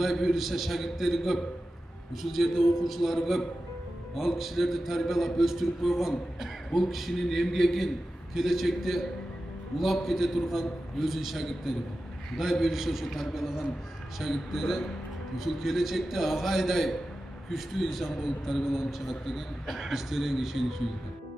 Кудай буйруса шагирттери көп, ушул жерде окуучулары көп. Ал кишилерди тарбиялап өстүрүп койгон, бул кишинин эмгегин келечекте улап кете турган өзүнүн шагирттери бар. Кудай буйруса ошо тарбиялаган шагирттери ушул келечекте агайдай күчтүү инсан болуп тарбияланып чыгат деген биз терең ишеничибиз бар.